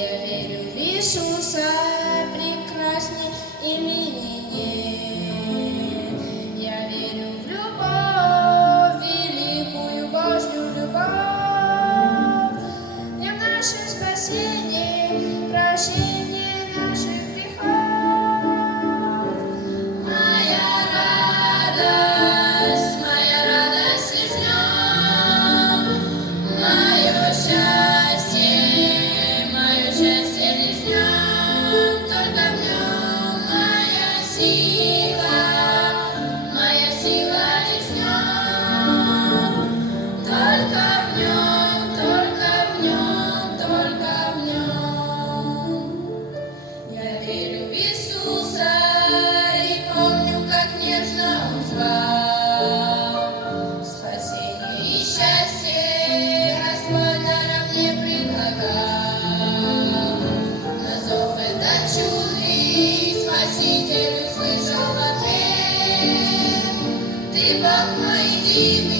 Я верю в Иисуса, прекрасней имени нет. Я верю в любовь, великую Божью любовь, в нем наше спасение, прощение наших грехов. Моя радость в нем, мое счастье лишь в нем, только в нем моя сила лишь в нем, только в нем, только в нем, только в нем. Я верю в Иисуса и помню, как нежно Он звал. Спасение и счастье Господь наравне предлагал. На зов этот чудный Спаситель услышал в ответ: Ты Бог мой единый.